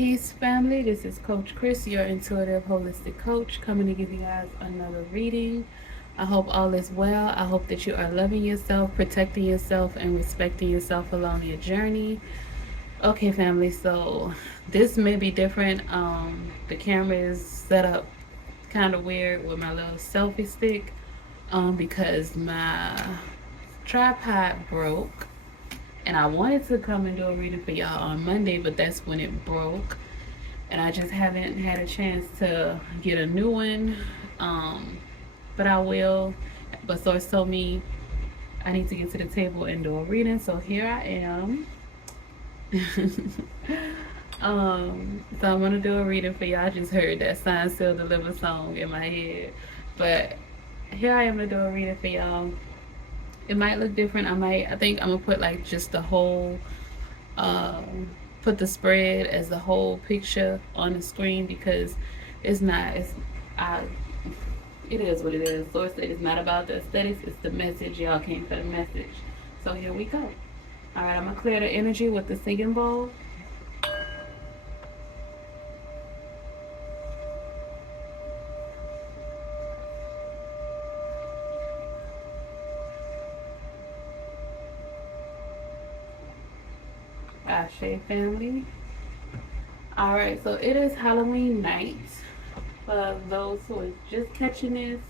Peace, family. This is Coach Chris, your intuitive holistic coach, coming to give you guys another reading. I hope all is well. I hope that you are loving yourself, protecting yourself, and respecting yourself along your journey. Okay, family. So this may be different. The camera is set up kind of weird with my little selfie stick. Because my tripod broke, and I wanted to come and do a reading for y'all on Monday, but that's when it broke, and I just haven't had a chance to get a new one. But I will. But Source told me I need to get to the table and do a reading, so here I am. So I'm gonna do a reading for y'all. I just heard that Sign Seal Deliver song in my head, but here I am to do a reading for y'all. It might look different. I think I'm gonna put like just the whole put the spread as the whole picture on the screen, because it's not it's I it is what it is. Source said it's not about the aesthetics, it's the message. Y'all came for the message. So here we go. Alright, I'm gonna clear the energy with the singing bowl. Ashe family. Alright, so it is Halloween night. For those who are just catching this,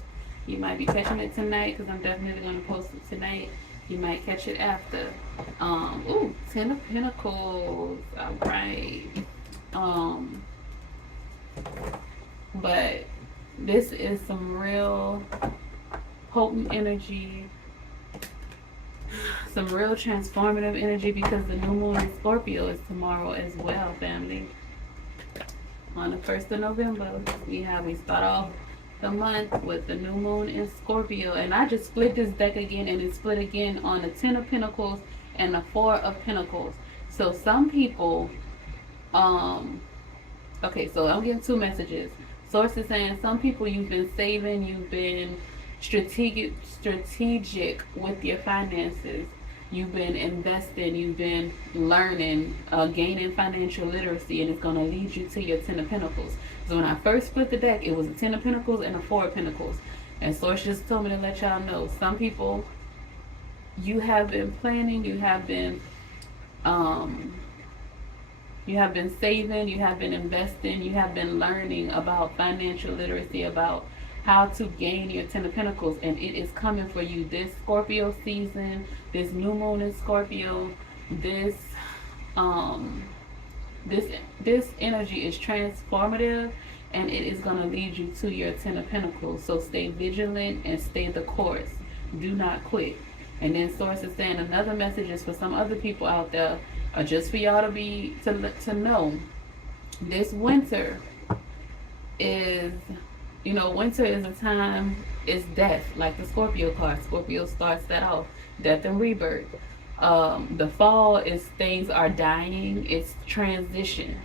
you might be catching it tonight, because I'm definitely going to post it tonight. You might catch it after. Ten of Pentacles. Alright. But this is some real potent energy, some real transformative energy, because the new moon in Scorpio is tomorrow as well, family. On the 1st of November, we start off the month with the new moon in Scorpio. And I just split this deck again, and it's split again on the 10 of Pentacles and the 4 of Pentacles. So some people, okay, so I'm getting two messages. Source is saying some people, you've been saving, you've been strategic with your finances. You've been investing, you've been learning, gaining financial literacy, and it's going to lead you to your 10 of Pentacles. So when I first split the deck, it was a 10 of Pentacles and a 4 of Pentacles. And Source just told me to let y'all know, some people, you have been planning, you have been saving, you have been investing, you have been learning about financial literacy, about how to gain your 10 of Pentacles, and it is coming for you this Scorpio season, this new moon in Scorpio. This energy is transformative, and it is going to lead you to your 10 of Pentacles. So stay vigilant and stay the course. Do not quit. And then Source is saying another message is for some other people out there, or just for y'all to know, this winter is, winter is a time, it's death, like the Scorpio card. Scorpio starts that off, death and rebirth. The fall is things are dying, it's transition.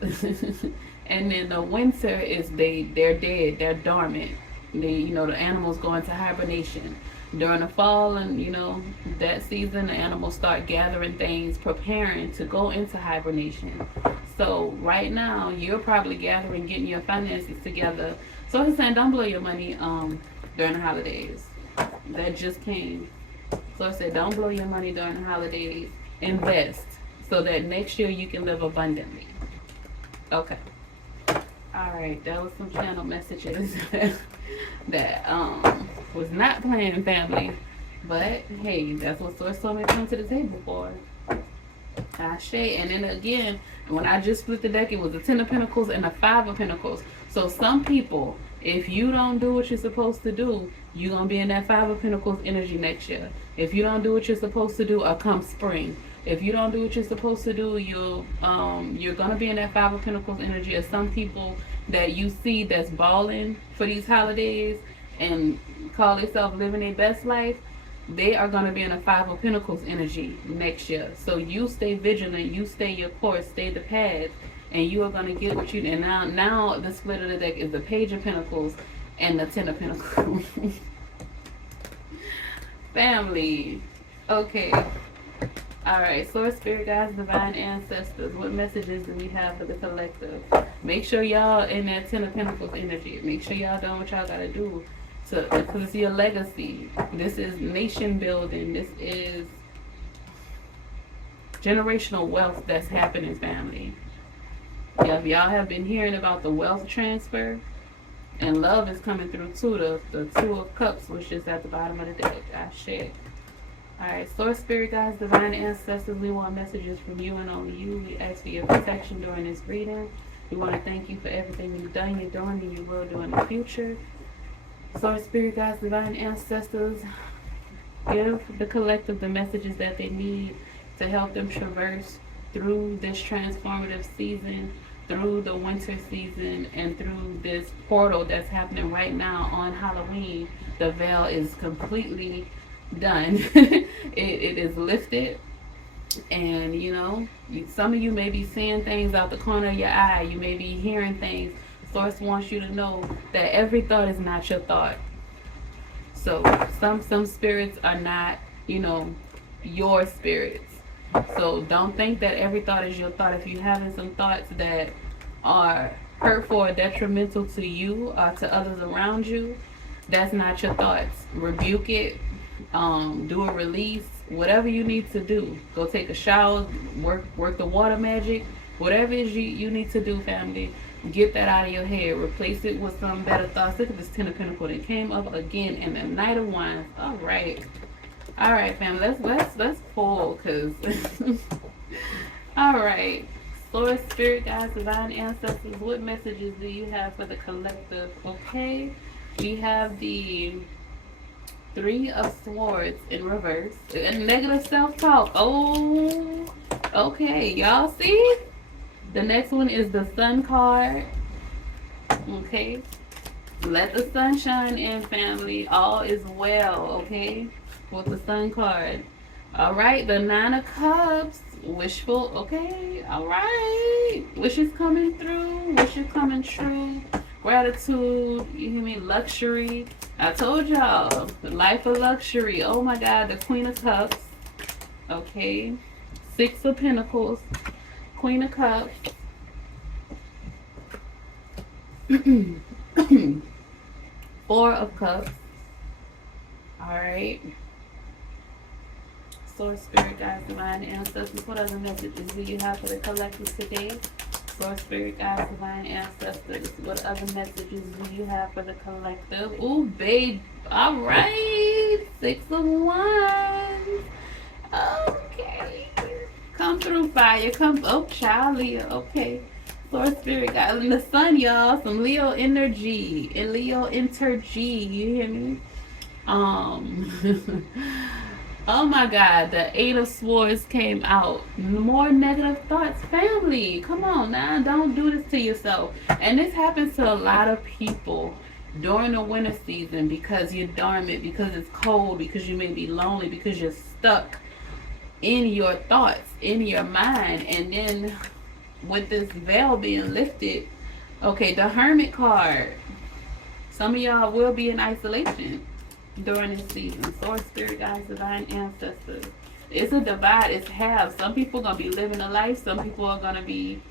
And then the winter is they're dead, they're dormant. The animals go into hibernation. During the fall and that season, the animals start gathering things, preparing to go into hibernation. So right now you're probably gathering, getting your finances together. So I'm saying don't blow your money during the holidays. That just came. So I said don't blow your money during the holidays. Invest so that next year you can live abundantly. Okay. Alright, that was some channel messages that was not planned, family. But hey, that's what Source told me to come to the table for. Ashe. And then again, when I just split the deck, it was a 10 of Pentacles and a 5 of Pentacles. So some people, if you don't do what you're supposed to do, you're going to be in that 5 of Pentacles energy next year. If you don't do what you're supposed to do, or come spring, if you don't do what you're supposed to do, you're going to be in that 5 of Pentacles energy. Or some people that you see that's balling for these holidays and call themselves living their best life, they are going to be in a 5 of Pentacles energy next year. So you stay vigilant, you stay your course, stay the path, and you are going to get what you need. And now the split of the deck is the Page of Pentacles and the 10 of Pentacles. Family. Okay. Alright, Source Spirit Guides, Divine Ancestors, what messages do we have for the collective? Make sure y'all in that Ten of Pentacles energy. Make sure y'all doing what y'all gotta do because it's your legacy. This is nation building. This is generational wealth that's happening, family. Yeah, if y'all have been hearing about the wealth transfer, and love is coming through too. The Two of Cups, which is at the bottom of the deck. I share. Alright, Source Spirit Guides, Divine Ancestors, we want messages from you and only you. We ask for your protection during this reading. We want to thank you for everything you've done, you're doing, and you will do in the future. Source Spirit Guides, Divine Ancestors, give the collective the messages that they need to help them traverse through this transformative season, through the winter season, and through this portal that's happening right now on Halloween. The veil is completely done. It is lifted, and some of you may be seeing things out the corner of your eye. You may be hearing things. Source wants you to know that every thought is not your thought. So some spirits are not your spirits. So don't think that every thought is your thought. If you're having some thoughts that are hurtful or detrimental to you or to others around you, that's not your thoughts. Rebuke it. Do a release. Whatever you need to do. Go take a shower. Work the water magic. Whatever it is you need to do, family. Get that out of your head. Replace it with some better thoughts. Look at this Ten of Pentacles. It came up again in the Knight of Wands. All right, family. Let's pull, cause. All right. Source, Spirit Guides, Divine Ancestors. What messages do you have for the collective? Okay. We have the Three of Swords in reverse. And negative self-talk. Oh, okay. Y'all see? The next one is the Sun card. Okay. Let the sun shine in, family. All is well, okay? With the Sun card. All right. The Nine of Cups. Wishful. Okay. All right. Wishes coming through. Wishes coming true. Gratitude. You hear me? Luxury. I told y'all. The life of luxury. Oh my God. The Queen of Cups. Okay. Six of Pentacles. Queen of Cups. Four of Cups. Alright. Source, Spirit Guides, Divine Ancestors. What other messages do you have for the collective today? Source, Spirit Guides, Divine Ancestors. What other messages do you have for the collective? Ooh, babe. Alright. Six of Wands. Okay. Come through, fire. Oh, child, Leo. Okay. Source, Spirit Guides. And the Sun, y'all. Some Leo energy. And Leo energy. You hear me? Oh my God, the Eight of Swords came out. More negative thoughts, family. Come on now, don't do this to yourself. And this happens to a lot of people during the winter season because you're dormant, because it's cold, because you may be lonely, because you're stuck in your thoughts, in your mind. And then with this veil being lifted, okay, the Hermit card. Some of y'all will be in isolation during this season. Source, Spirit Guides, Divine Ancestors. It's a divide. It's half. Some people are going to be living a life. Some people are going to be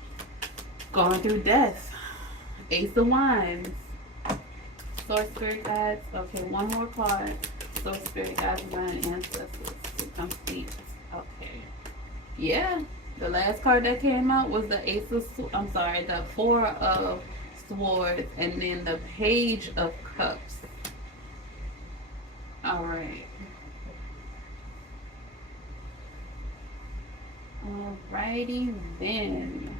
going through death. Ace of Wands. Source, Spirit Guides. Okay, one more card. Source, Spirit Guides, Divine Ancestors. Complete. Okay. Yeah. The last card that came out was the the Four of Swords, and then the Page of Cups. All right. Alrighty then.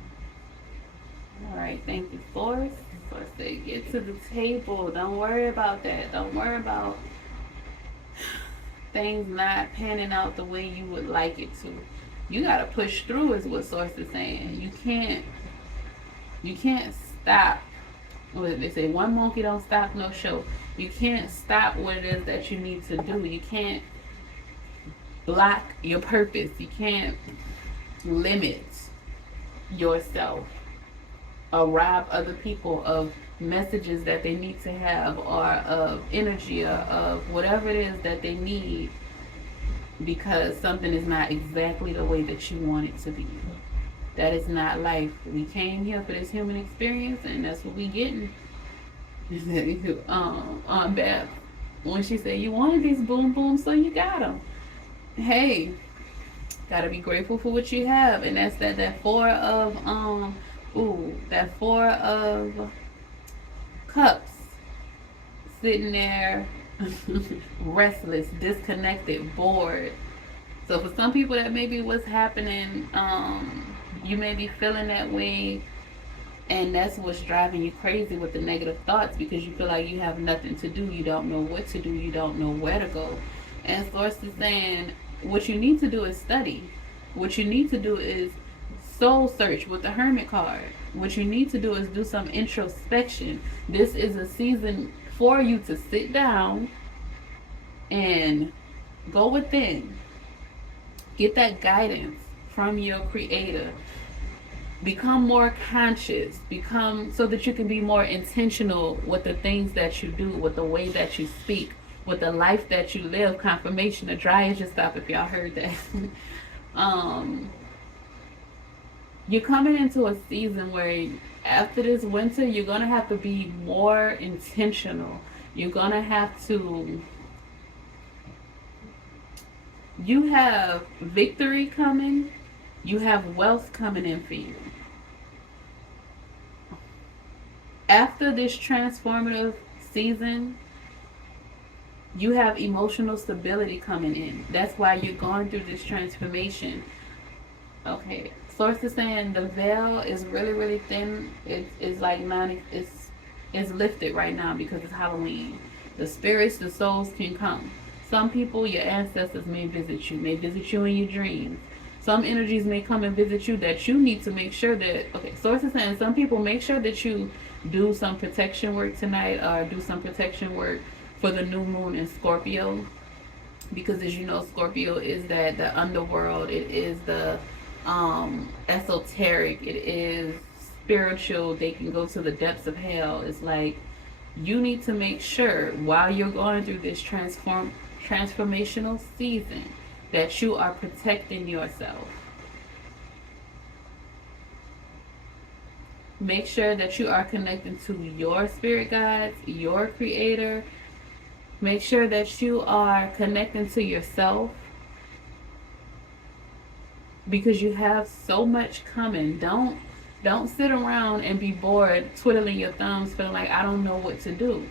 All right, thank you, Source. Source said, get to the table. Don't worry about that. Don't worry about things not panning out the way you would like it to. You gotta push through, is what Source is saying. You can't stop. What they say, one monkey don't stop no show. You can't stop what it is that you need to do. You can't block your purpose. You can't limit yourself or rob other people of messages that they need to have, or of energy, or of whatever it is that they need. because something is not exactly the way that you want it to be. That is not life. We came here for this human experience, and that's what we getting. Aunt Beth, when she said you wanted these boom boom, so you got them. Hey, gotta be grateful for what you have, and that's that four of that four of cups, sitting there, restless, disconnected, bored. So for some people, that may be what's happening. You may be feeling that way, and that's what's driving you crazy with the negative thoughts, because you feel like you have nothing to do, you don't know what to do, you don't know where to go. And Source is saying what you need to do is study. What you need to do is soul search with the Hermit card. What you need to do is do some introspection. This is a season for you to sit down and go within. Get that guidance from your creator. Become more conscious. Become so that you can be more intentional with the things that you do, with the way that you speak, with the life that you live. Confirmation. The dryer just stopped if y'all heard that. You're coming into a season where after this winter, you're going to have to be more intentional. You're going to have to, you have victory coming. You have wealth coming in for you. After this transformative season, you have emotional stability coming in. That's why you're going through this transformation. Okay, Source is saying the veil is really, really thin. It's like it's lifted right now because it's Halloween. The spirits, the souls can come. Some people, your ancestors may visit you in your dreams. Some energies may come and visit you that you need to make sure that, okay, Source is saying some people make sure that you do some protection work tonight, or do some protection work for the new moon in Scorpio. Because as you know, Scorpio is that the underworld. It is the esoteric. It is spiritual. They can go to the depths of hell. It's like you need to make sure while you're going through this transformational season that you are protecting yourself. Make sure that you are connecting to your spirit guides, your creator. Make sure that you are connecting to yourself, because you have so much coming. Don't sit around and be bored, twiddling your thumbs, feeling like I don't know what to do.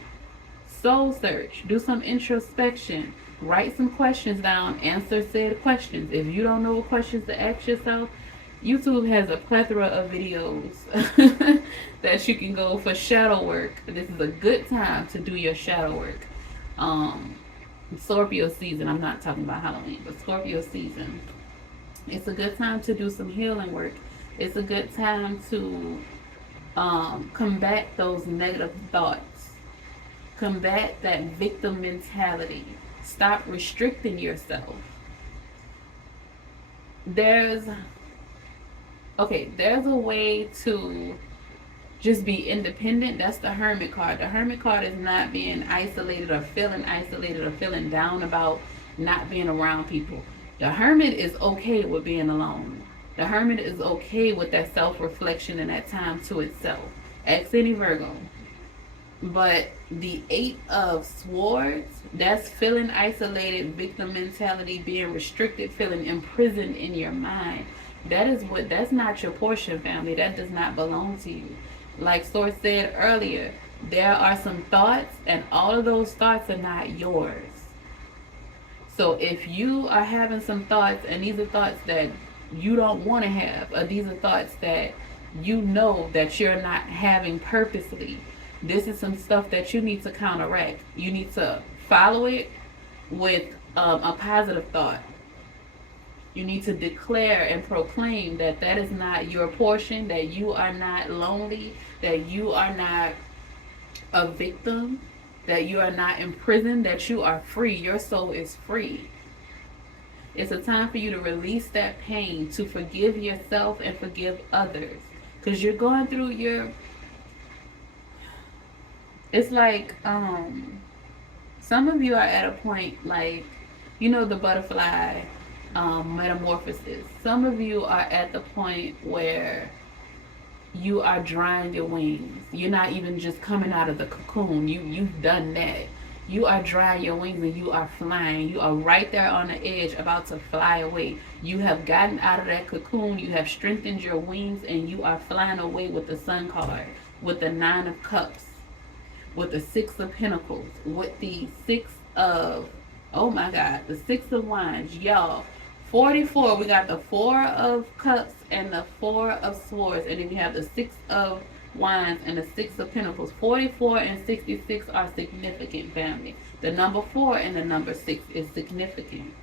Soul search. Do some introspection. Write some questions down. Answer said questions. If you don't know what questions to ask yourself, YouTube has a plethora of videos that you can go for shadow work. This is a good time to do your shadow work. Scorpio season. I'm not talking about Halloween, but Scorpio season. It's a good time to do some healing work. It's a good time to combat those negative thoughts. Combat that victim mentality. Stop restricting yourself. There's a way to just be independent. That's the Hermit card. The Hermit card is not being isolated or feeling down about not being around people. The Hermit is okay with being alone. The Hermit is okay with that self-reflection and that time to itself. Ask any Virgo. But the Eight of Swords, that's feeling isolated, victim mentality, being restricted, feeling imprisoned in your mind. That's not your portion, family. That does not belong to you. Like Source said earlier, there are some thoughts, and all of those thoughts are not yours. So if you are having some thoughts, and these are thoughts that you don't want to have, or these are thoughts that you know that you're not having purposely, this is some stuff that you need to counteract. You need to follow it with a positive thought. You need to declare and proclaim that that is not your portion, that you are not lonely, that you are not a victim, that you are not imprisoned, that you are free. Your soul is free. It's a time for you to release that pain, to forgive yourself and forgive others. Because you're going through it's like, some of you are at a point like, you know, the butterfly metamorphosis. Some of you are at the point where you are drying your wings. You're not even just coming out of the cocoon. You've done that. You are drying your wings and you are flying. You are right there on the edge about to fly away. You have gotten out of that cocoon. You have strengthened your wings and you are flying away with the sun card, with the 9 of cups, with the 6 of pentacles, with the 6 of, oh my God, the 6 of wands. Y'all, 44, we got the 4 of cups and the 4 of swords, and then you have the 6 of wands and the 6 of pentacles. 44 and 66 are significant, family. The number 4 and the number 6 is significant.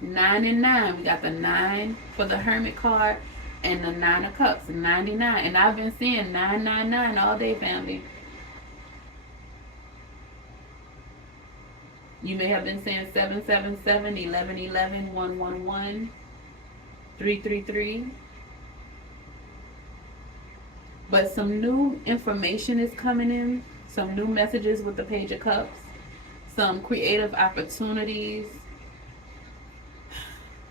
9 and 9, we got the 9 for the hermit card and the 9 of cups, 99. And I've been seeing 999 all day, family. You may have been saying 777, 1111, 111, 333. But some new information is coming in. Some new messages with the Page of Cups. Some creative opportunities.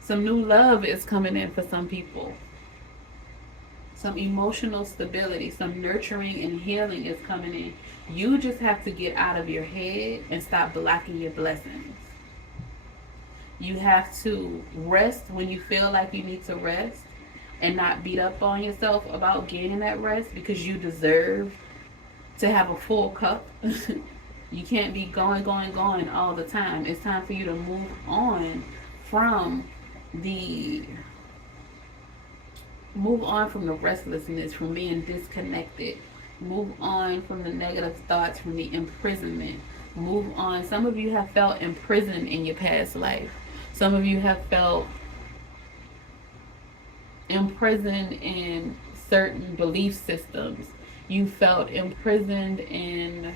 Some new love is coming in for some people. Some emotional stability, some nurturing and healing is coming in. You just have to get out of your head and stop blocking your blessings. You have to rest when you feel like you need to rest and not beat up on yourself about getting that rest, because you deserve to have a full cup. You can't be going all the time. It's time for you to move on from the restlessness, from being disconnected. Move on from the negative thoughts, from the imprisonment. Move on. Some of you have felt imprisoned in your past life. Some of you have felt imprisoned in certain belief systems. You felt imprisoned in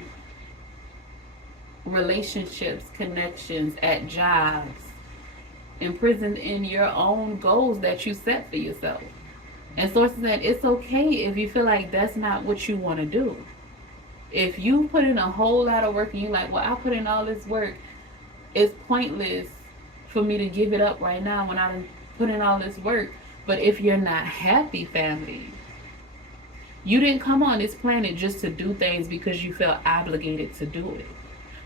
relationships, connections, at jobs. Imprisoned in your own goals that you set for yourself. And sources said it's okay if you feel like that's not what you want to do. If you put in a whole lot of work and you're like, well, I put in all this work, it's pointless for me to give it up right now when I put in all this work. But if you're not happy, family, you didn't come on this planet just to do things because you felt obligated to do it.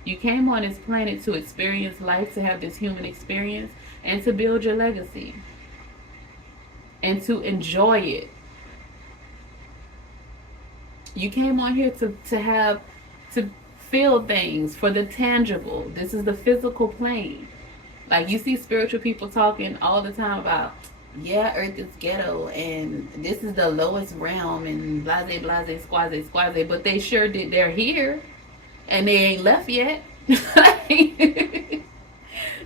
You came on this planet to experience life, to have this human experience, and to build your legacy. And to enjoy it. You came on here to feel things, for the tangible. This is the physical plane. Like, you see spiritual people talking all the time about, yeah, Earth is ghetto and this is the lowest realm and blase, blase, squaze, squaze, but they sure did. They're here and they ain't left yet.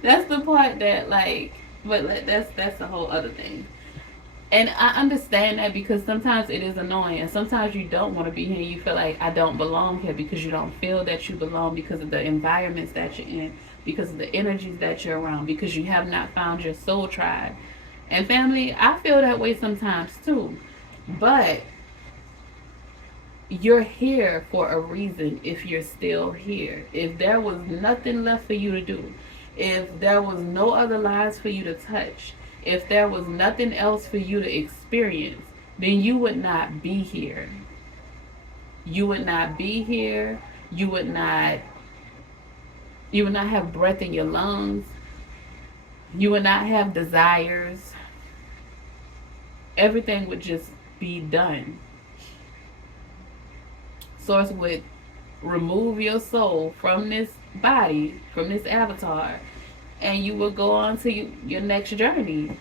That's the part that, like, but that's a whole other thing. And I understand that, because sometimes it is annoying. And sometimes you don't want to be here. You feel like, I don't belong here, because you don't feel that you belong, because of the environments that you're in, because of the energies that you're around, because you have not found your soul tribe. And family, I feel that way sometimes too. But you're here for a reason if you're still here. If there was nothing left for you to do, if there was no other lives for you to touch, if there was nothing else for you to experience, then you would not be here. You would not be here. You would not have breath in your lungs. You would not have desires. Everything would just be done. Source would remove your soul from this body, from this avatar, and you will go on to your next journey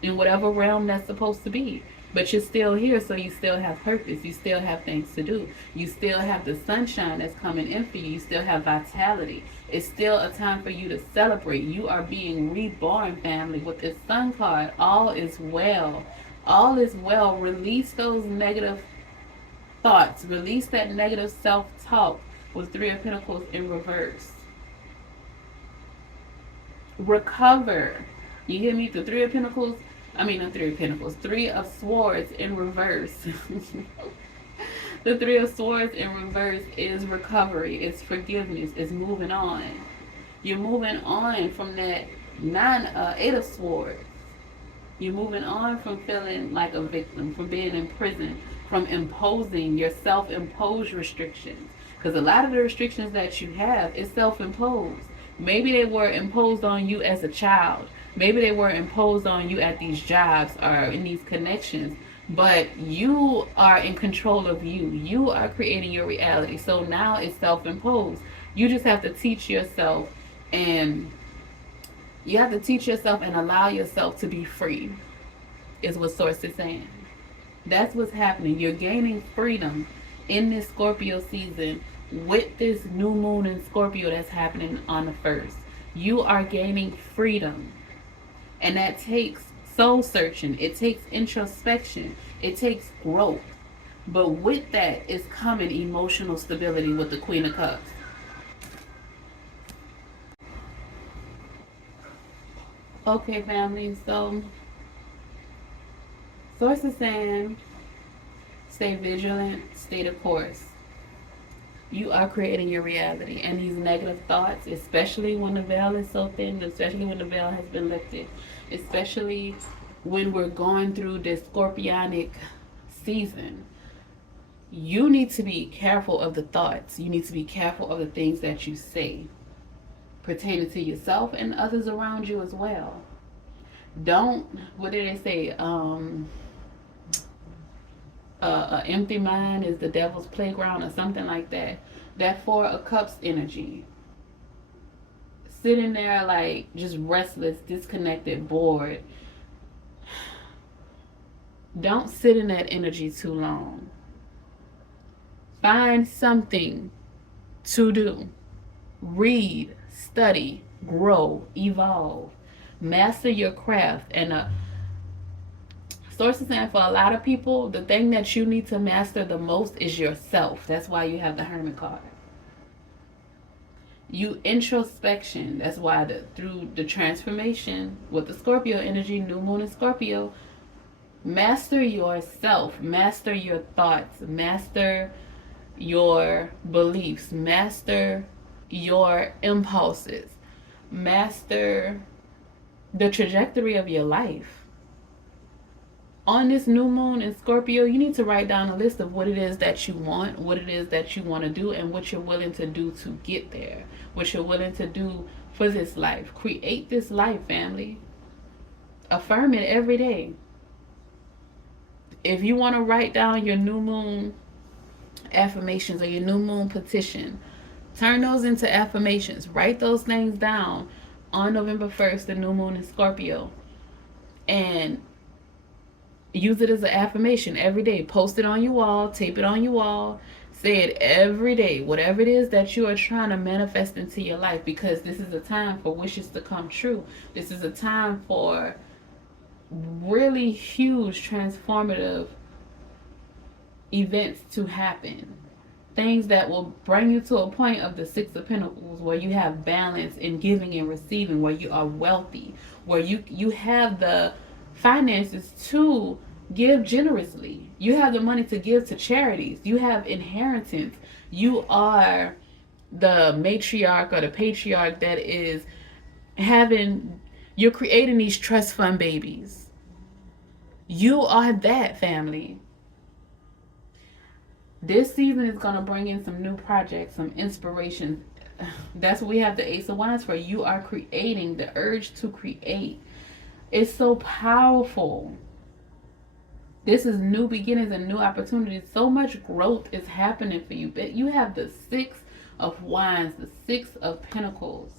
in whatever realm that's supposed to be. But you're still here, so you still have purpose. You still have things to do. You still have the sunshine that's coming in for you. You still have vitality. It's still a time for you to celebrate. You are being reborn, family, with this sun card. All is well. All is well. Release those negative thoughts. Release that negative self-talk with 3 of Pentacles in reverse. Recover. You hear me? The 3 of Pentacles. I mean, not 3 of Pentacles. 3 of Swords in reverse. The 3 of Swords in reverse is recovery. It's forgiveness. It's moving on. You're moving on from that eight of swords. You're moving on from feeling like a victim, from being in prison, from imposing your self-imposed restrictions. Because a lot of the restrictions that you have is self-imposed. Maybe they were imposed on you as a child. Maybe they were imposed on you at these jobs or in these connections. But you are in control of you. You are creating your reality. So now it's self-imposed. You just have to teach yourself and allow yourself to be free, is what Source is saying. That's what's happening. You're gaining freedom in this Scorpio season with this new moon in Scorpio that's happening on the 1st. You are gaining freedom. And that takes soul searching. It takes introspection. It takes growth. But with that is coming emotional stability with the Queen of Cups. Okay, family, so Source is saying stay vigilant, stay the course. You are creating your reality, and these negative thoughts, especially when the veil is so thin, especially when the veil has been lifted, especially when we're going through this scorpionic season, you need to be careful of the thoughts. You need to be careful of the things that you say pertaining to yourself and others around you as well. Don't, what did they say? An empty mind is the devil's playground or something like that. That Four of Cups energy. Sitting there like just restless, disconnected, bored. Don't sit in that energy too long. Find something to do. Read, study, grow, evolve. Master your craft. And Source is saying for a lot of people, the thing that you need to master the most is yourself. That's why you have the Hermit card. You introspection. That's why through the transformation with the Scorpio energy, new moon in Scorpio, master yourself. Master your thoughts. Master your beliefs. Master your impulses. Master the trajectory of your life. On this new moon in Scorpio, you need to write down a list of what it is that you want, what it is that you want to do, and what you're willing to do to get there, what you're willing to do for this life. Create this life, family. Affirm it every day. If you want to write down your new moon affirmations or your new moon petition, turn those into affirmations. Write those things down on November 1st, the new moon in Scorpio, and use it as an affirmation every day. Post it on your wall, tape it on your wall, say it every day, whatever it is that you are trying to manifest into your life, because this is a time for wishes to come true. This is a time for really huge transformative events to happen. Things that will bring you to a point of the Six of Pentacles where you have balance in giving and receiving, where you are wealthy, where you have the finances to give generously. You have the money to give to charities. You have inheritance. You are the matriarch or the patriarch that is you're creating these trust fund babies. You are that, family. This season is going to bring in some new projects, some inspiration. That's what we have the Ace of Wands for. You are creating, the urge to create. It's so powerful. This is new beginnings and new opportunities. So much growth is happening for you. But you have the Six of Wands, the Six of Pentacles,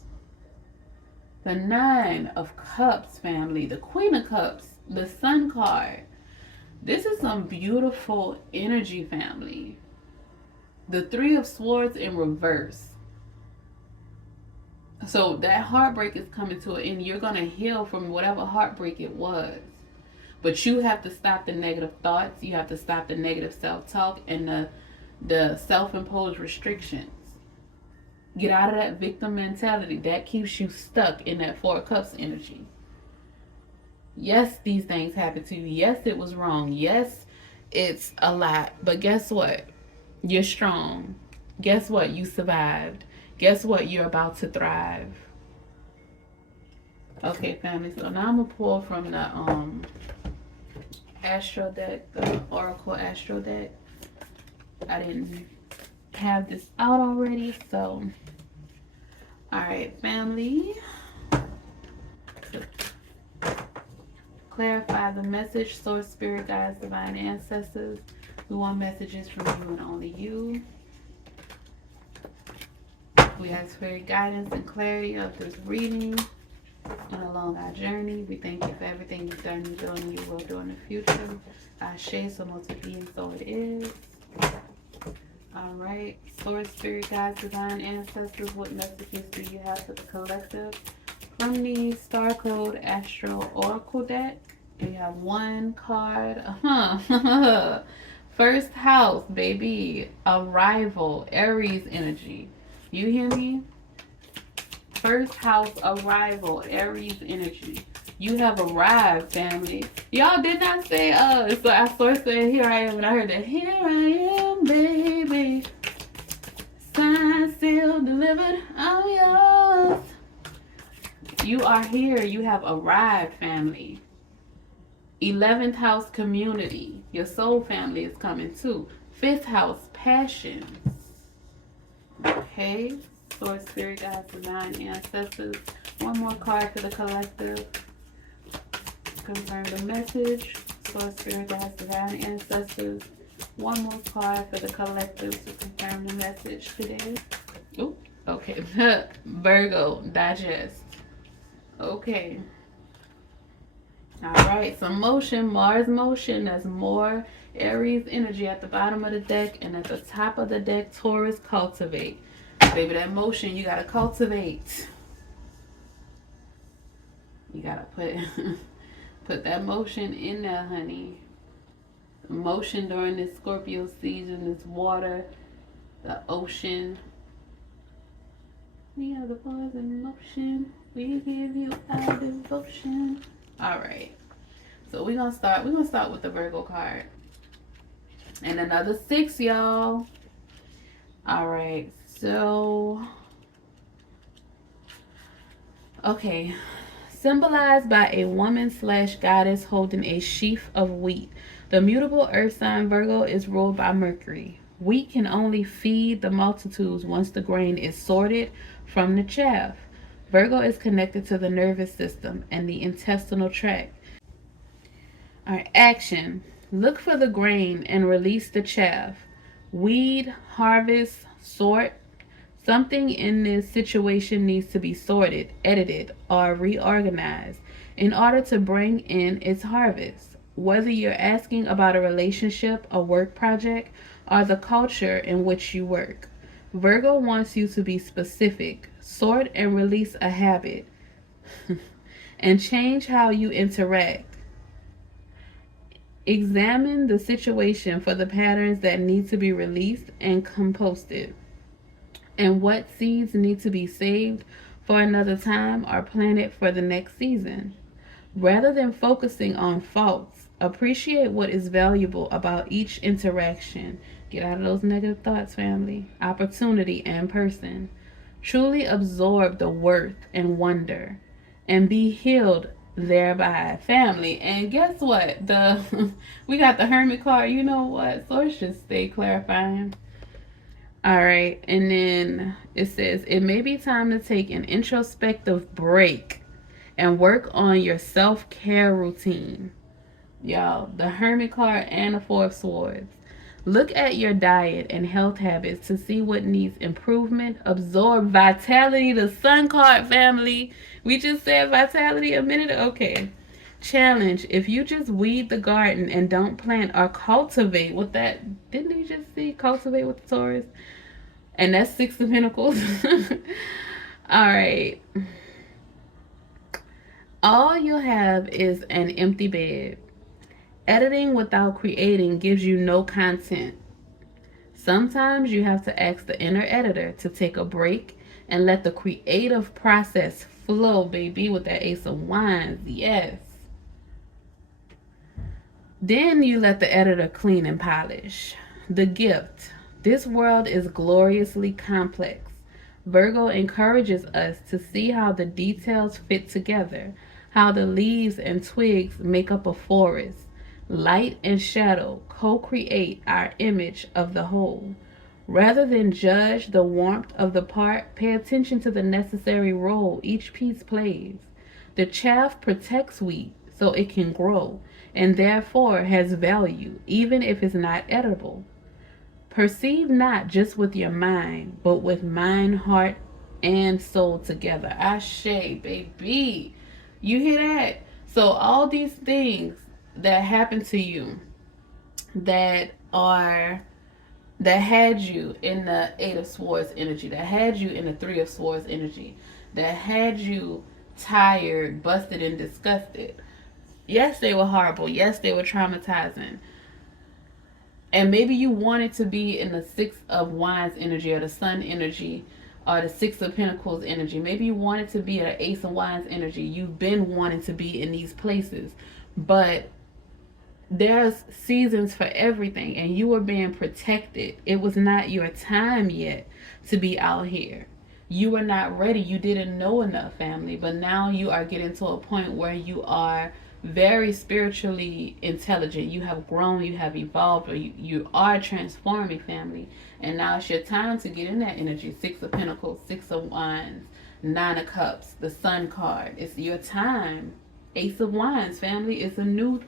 the Nine of Cups, family, the Queen of Cups, the Sun card. This is some beautiful energy, family. The Three of Swords in reverse. So that heartbreak is coming to an end. You're going to heal from whatever heartbreak it was. But you have to stop the negative thoughts. You have to stop the negative self-talk and the self-imposed restrictions. Get out of that victim mentality. That keeps you stuck in that Four of Cups energy. Yes, these things happened to you. Yes, it was wrong. Yes, it's a lot. But guess what? You're strong. Guess what? You survived. Guess what? You're about to thrive. Okay, family. So now I'm gonna pull from the astro deck, the oracle astro deck. I didn't have this out already, so all right, family. To clarify the message, source, spirit guides, divine ancestors. We want messages from you and only you. We ask for your guidance and clarity of this reading and along our journey. We thank you for everything you've done, you're doing, and you will do in the future. Ashe, so much to be, and so it is. All right, source, spirit guides, divine ancestors, what messages do you have for the collective from the Star Code Astro Oracle deck? We have one card. First house, baby. Arrival, Aries energy. You hear me? First house, arrival, Aries energy. You have arrived, family. Y'all did not say, so I first said, here I am, and I heard that, here I am, baby. Signed, sealed, delivered, I'm yours. You are here. You have arrived, family. 11th house, community. Your soul family is coming too. 5th house, passions. Okay. Source, spirit guides, divine ancestors. One more card for the collective. Confirm the message. Source, spirit guides, divine ancestors. One more card for the collective to confirm the message today. Ooh, okay. Virgo, digest. Okay. All right. Some motion, Mars motion. There's more Aries energy at the bottom of the deck, and at the top of the deck, Taurus, cultivate. Baby, that motion, you gotta cultivate. You gotta put that motion in there, honey. Motion during this Scorpio season, this water, the ocean. We are the boys in motion. We give you our devotion. All right. So we're gonna start with the Virgo card. And another 6, y'all. All right. So, okay. Symbolized by a woman/goddess holding a sheaf of wheat. The mutable earth sign Virgo is ruled by Mercury. Wheat can only feed the multitudes once the grain is sorted from the chaff. Virgo is connected to the nervous system and the intestinal tract. All right, action. Look for the grain and release the chaff. Weed, harvest, sort. Something in this situation needs to be sorted, edited, or reorganized in order to bring in its harvest. Whether you're asking about a relationship, a work project, or the culture in which you work, Virgo wants you to be specific, sort and release a habit, and change how you interact. Examine the situation for the patterns that need to be released and composted, and what seeds need to be saved for another time or planted for the next season. Rather than focusing on faults, appreciate what is valuable about each interaction. Get out of those negative thoughts, family. Opportunity and person. Truly absorb the worth and wonder, and be healed thereby, family. And guess what? We got the Hermit card. You know what? So let's just stay clarifying. All right, and then it says it may be time to take an introspective break and work on your self-care routine. Y'all, the Hermit card and the Four of Swords. Look at your diet and health habits to see what needs improvement. Absorb vitality, the Sun card, family. We just said vitality a minute ago. Okay. Challenge. If you just weed the garden and don't plant or cultivate with that, didn't you just see cultivate with the Taurus? And that's 6 of Pentacles. All right. All you'll have is an empty bed. Editing without creating gives you no content. Sometimes you have to ask the inner editor to take a break and let the creative process flow, baby, with that Ace of Wands. Yes. Then you let the editor clean and polish. The gift. This world is gloriously complex. Virgo encourages us to see how the details fit together, how the leaves and twigs make up a forest. Light and shadow co create our image of the whole. Rather than judge the warmth of the part, pay attention to the necessary role each piece plays. The chaff protects wheat so it can grow, and therefore has value, even if it's not edible. Perceive not just with your mind, but with mind, heart, and soul together. Ashe, baby. You hear that? So all these things that happen to you that are that had you in the Eight of Swords energy, that had you in the Three of Swords energy, that had you tired, busted, and disgusted. Yes, they were horrible. Yes, they were traumatizing. And maybe you wanted to be in the Six of Wands energy or the Sun energy or the Six of Pentacles energy. Maybe you wanted to be an Ace of Wands energy. You've been wanting to be in these places. But there's seasons for everything, and you were being protected. It was not your time yet to be out here. You were not ready. You didn't know enough, family. But now you are getting to a point where you are very spiritually intelligent. You have grown, you have evolved, or you are transforming, family. And now it's your time to get in that energy. Six of Pentacles, Six of Wands, Nine of Cups, the Sun card. It's your time. Ace of Wands, family. It's a new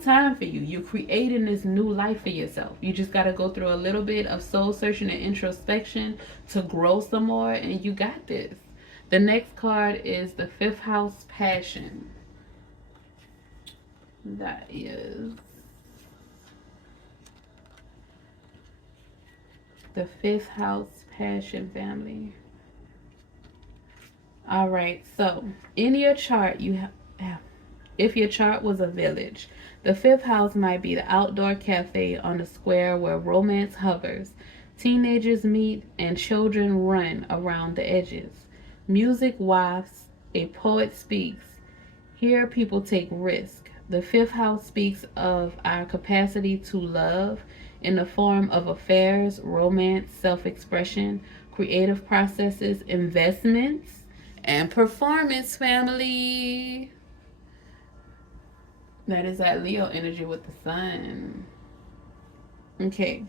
time for you. You're creating this new life for yourself. You just got to go through a little bit of soul searching and introspection to grow some more, and you got this. The next card is the Fifth House Passion. That is the Fifth House Passion, family. All right, so in your chart, you have, if your chart was a village, the fifth house might be the outdoor cafe on the square where romance hovers, teenagers meet, and children run around the edges. Music wafts, a poet speaks. Here, people take risk. The fifth house speaks of our capacity to love in the form of affairs, romance, self-expression, creative processes, investments, and performance, family. That is that Leo energy with the sun. Okay,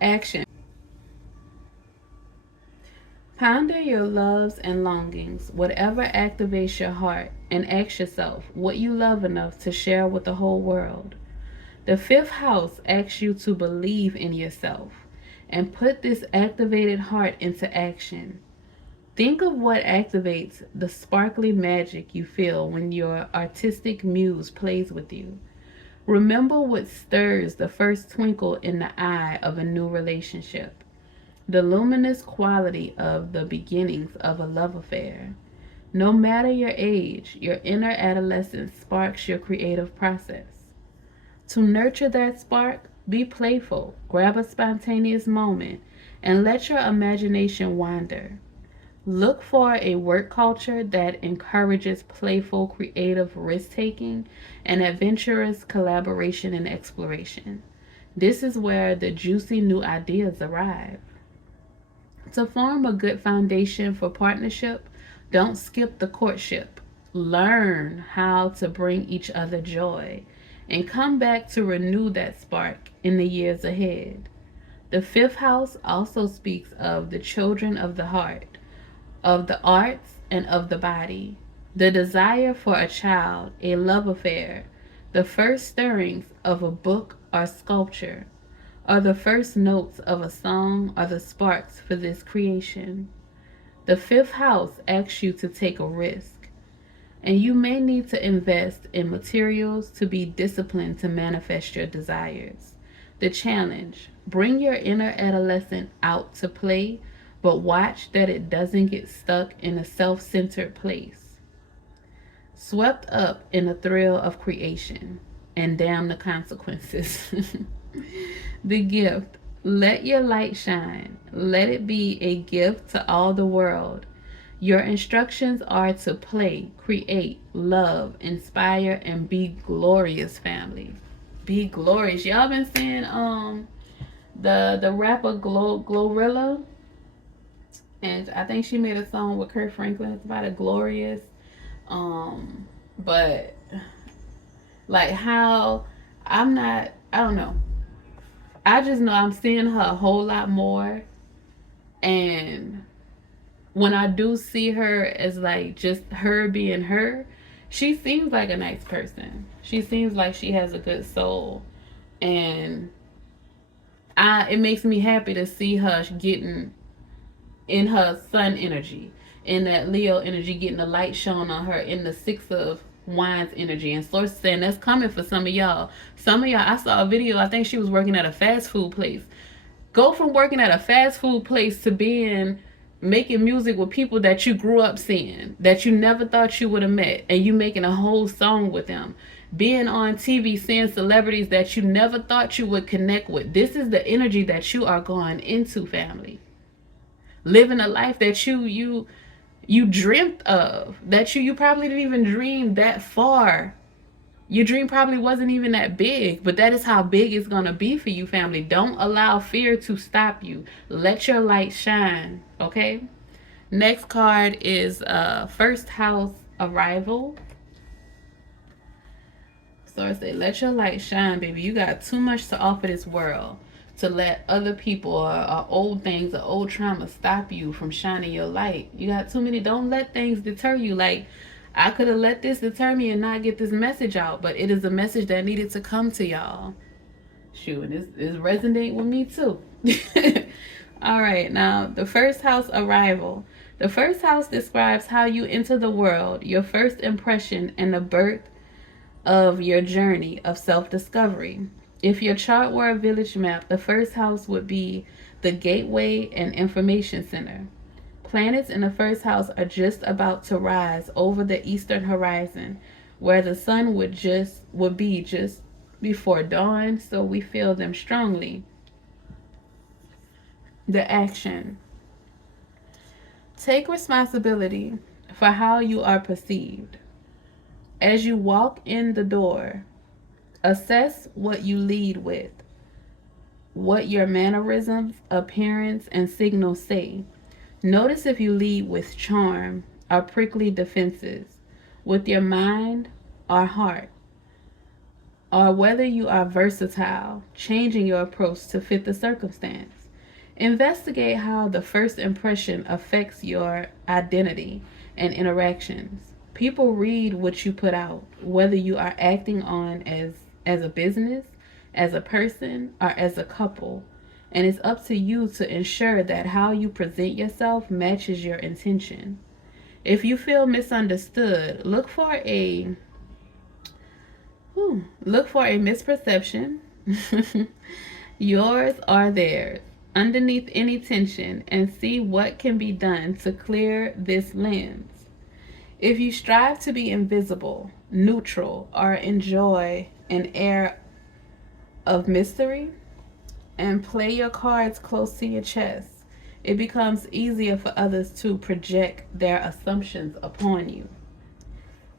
action. Ponder your loves and longings, whatever activates your heart, and ask yourself what you love enough to share with the whole world. The fifth house asks you to believe in yourself and put this activated heart into action. Think of what activates the sparkly magic you feel when your artistic muse plays with you. Remember what stirs the first twinkle in the eye of a new relationship. The luminous quality of the beginnings of a love affair. No matter your age, your inner adolescence sparks your creative process. To nurture that spark, be playful, grab a spontaneous moment, and let your imagination wander. Look for a work culture that encourages playful, creative risk-taking and adventurous collaboration and exploration. This is where the juicy new ideas arrive. To form a good foundation for partnership, don't skip the courtship. Learn how to bring each other joy and come back to renew that spark in the years ahead. The fifth house also speaks of the children of the heart, of the arts, and of the body. The desire for a child, a love affair, the first stirrings of a book or sculpture, or the first notes of a song are the sparks for this creation. The fifth house asks you to take a risk, and you may need to invest in materials to be disciplined to manifest your desires. The challenge: bring your inner adolescent out to play, but watch that it doesn't get stuck in a self-centered place. Swept up in the thrill of creation, and damn the consequences. The gift: let your light shine. Let it be a gift to all the world. Your instructions are to play, create, love, inspire, and be glorious, family. Be glorious. Y'all been seeing the rapper Glorilla? And I think she made a song with Kurt Franklin. It's about a glorious. But like how I'm not. I don't know. I just know I'm seeing her a whole lot more, and when I do see her as like just her being her, she seems like a nice person. She seems like she has a good soul, and it makes me happy to see her getting in her sun energy, in that Leo energy, getting the light shown on her in the Six of Wands energy. And Source saying that's coming for some of y'all. Some of y'all, I saw a video, I think she was working at a fast food place. Go from working at a fast food place to being making music with people that you grew up seeing, that you never thought you would have met, and you making a whole song with them. Being on TV, seeing celebrities that you never thought you would connect with. This is the energy that you are going into, family. Living a life that you dreamt of, that you probably didn't even dream that far. Your dream probably wasn't even that big, but that is how big it's going to be for you, family. Don't allow fear to stop you. Let your light shine, okay? Next card is first house arrival. So I say, let your light shine, baby. You got too much to offer this world to let other people or old things or old trauma stop you from shining your light. You got too many. Don't let things deter you. Like, I could have let this deter me and not get this message out, but it is a message that needed to come to y'all. Shoot, and it's resonate with me too. All right, now the first house arrival. The first house describes how you enter the world, your first impression, and the birth of your journey of self-discovery. If your chart were a village map, the first house would be the gateway and information center. Planets in the first house are just about to rise over the eastern horizon, where the sun would be just before dawn, so we feel them strongly. The action. Take responsibility for how you are perceived. As you walk in the door, assess what you lead with, what your mannerisms, appearance, and signals say. Notice if you lead with charm or prickly defenses, with your mind or heart, or whether you are versatile, changing your approach to fit the circumstance. Investigate how the first impression affects your identity and interactions. People read what you put out, whether you are acting on as a business, as a person, or as a couple. And it's up to you to ensure that how you present yourself matches your intention. If you feel misunderstood, look for a misperception, yours or theirs, underneath any tension, and see what can be done to clear this lens. If you strive to be invisible, neutral, or enjoy an air of mystery, and play your cards close to your chest, it becomes easier for others to project their assumptions upon you.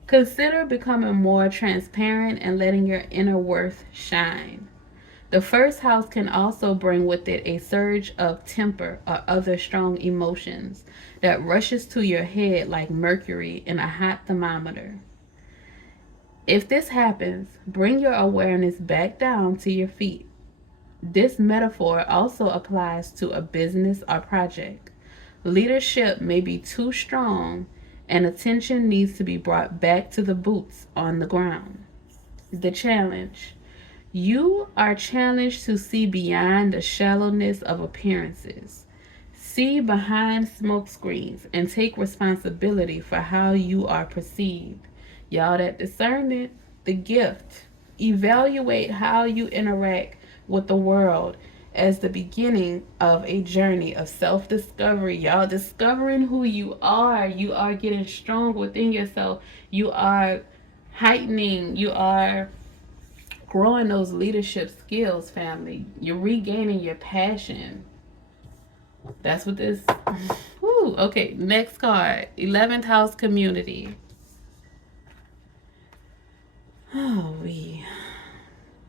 Consider becoming more transparent and letting your inner worth shine. The first house can also bring with it a surge of temper or other strong emotions that rushes to your head like mercury in a hot thermometer. If this happens, bring your awareness back down to your feet. This metaphor also applies to a business or project. Leadership may be too strong and attention needs to be brought back to the boots on the ground. The challenge. You are challenged to see beyond the shallowness of appearances. See behind smoke screens and take responsibility for how you are perceived. Y'all, that discernment, the gift. Evaluate how you interact with the world as the beginning of a journey of self-discovery. Y'all discovering who you are. You are getting strong within yourself. You are heightening. You are growing those leadership skills, family. You're regaining your passion. That's what this. Woo. Okay, next card. 11th house community. Oh, we.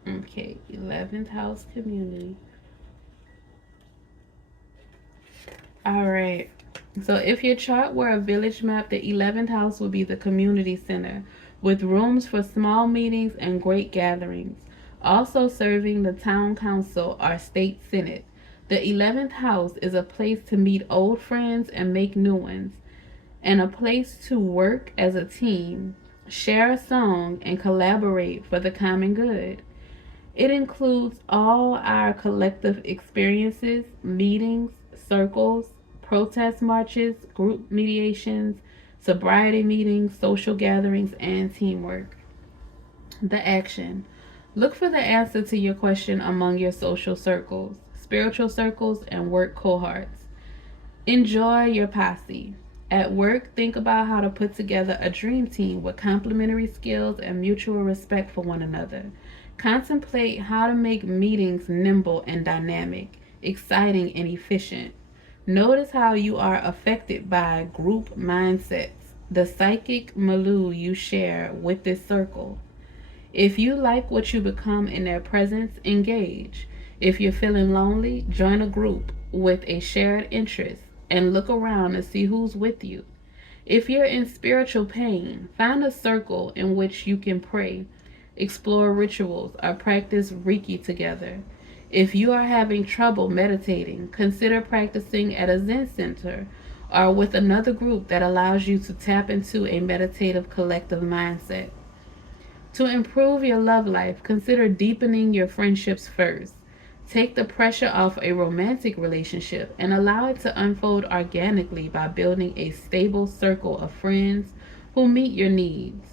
Okay, 11th house community. All right. So if your chart were a village map, the 11th house would be the community center, with rooms for small meetings and great gatherings. Also serving the town council or state senate. The 11th house is a place to meet old friends and make new ones, and a place to work as a team, share a song, and collaborate for the common good. It includes all our collective experiences, meetings, circles, protest marches, group mediations, sobriety meetings, social gatherings, and teamwork. The action. Look for the answer to your question among your social circles, spiritual circles, and work cohorts. Enjoy your posse. At work, think about how to put together a dream team with complementary skills and mutual respect for one another. Contemplate how to make meetings nimble and dynamic, exciting and efficient. Notice how you are affected by group mindsets, the psychic milieu you share with this circle. If you like what you become in their presence, engage. If you're feeling lonely, join a group with a shared interest and look around to see who's with you. If you're in spiritual pain, find a circle in which you can pray, explore rituals, or practice Reiki together. If you are having trouble meditating, consider practicing at a Zen center or with another group that allows you to tap into a meditative collective mindset. To improve your love life, consider deepening your friendships first. Take the pressure off a romantic relationship and allow it to unfold organically by building a stable circle of friends who meet your needs.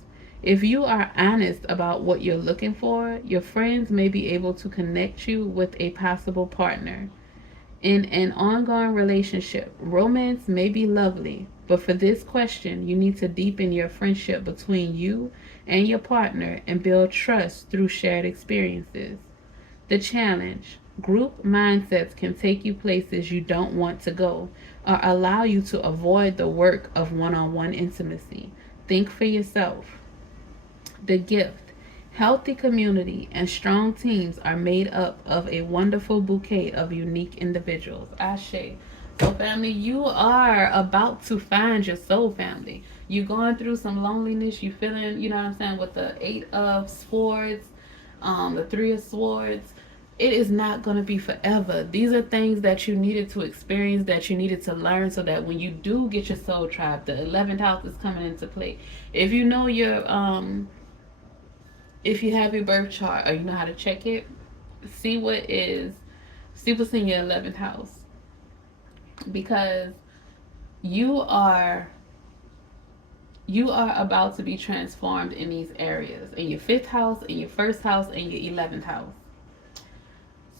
If you are honest about what you're looking for, your friends may be able to connect you with a possible partner. In an ongoing relationship, romance may be lovely, but for this question, you need to deepen your friendship between you and your partner and build trust through shared experiences. The challenge: group mindsets can take you places you don't want to go or allow you to avoid the work of one on one intimacy. Think for yourself. The gift: healthy community and strong teams are made up of a wonderful bouquet of unique individuals. Ashe. So, family, you are about to find your soul family. You going through some loneliness. You feeling, you know what I'm saying, with the Eight of Swords, the Three of Swords. It is not going to be forever. These are things that you needed to experience, that you needed to learn, so that when you do get your soul tribe, the 11th house is coming into play. If you know your if you have your birth chart or you know how to check it, see what is see what's in your 11th house, because you are about to be transformed in these areas, in your 5th house, in your 1st house, and your 11th house.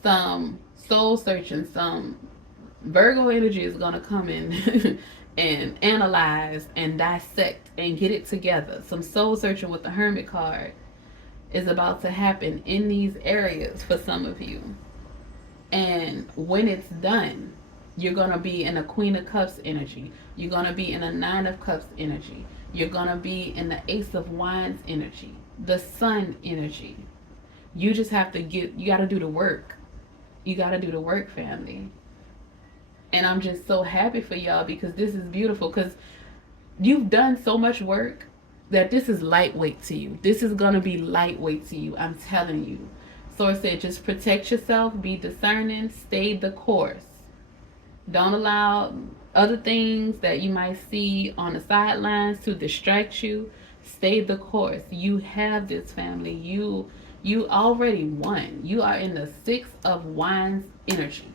Some soul searching, some Virgo energy is going to come in and analyze and dissect and get it together. Some soul searching with the Hermit card is about to happen in these areas for some of you. And when it's done, you're going to be in a Queen of Cups energy. You're going to be in a Nine of Cups energy. You're going to be in the Ace of Wands energy, the Sun energy. You just have to you got to do the work. You got to do the work, family. And I'm just so happy for y'all, because this is beautiful, because you've done so much work that this is lightweight to you. This is going to be lightweight to you. I'm telling you. Source said, just protect yourself, be discerning, stay the course. Don't allow other things that you might see on the sidelines to distract you. Stay the course. You have this, family. You already won. You are in the Six of Wands energy.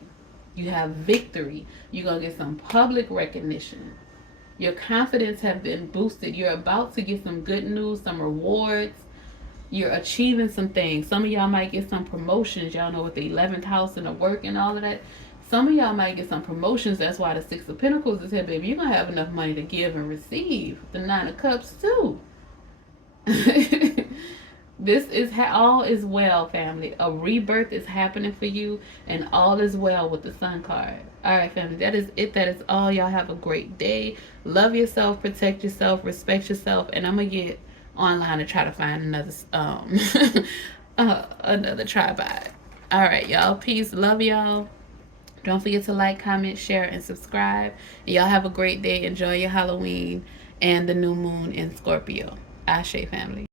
You have victory. You're going to get some public recognition. Your confidence have been boosted. You're about to get some good news, some rewards. You're achieving some things. Some of y'all might get some promotions. Y'all know with the 11th house and the work and all of that. Some of y'all might get some promotions. That's why the Six of Pentacles is here, baby. You're going to have enough money to give and receive. The Nine of Cups, too. This is all is well, family. A rebirth is happening for you, and all is well with the Sun card. All right, family. That is it. That is all. Y'all have a great day. Love yourself, protect yourself, respect yourself, and I'm gonna get online to try to find another another tripod. All right, y'all. Peace. Love y'all. Don't forget to like, comment, share, and subscribe. And y'all have a great day. Enjoy your Halloween and the new moon in Scorpio. Ashe family.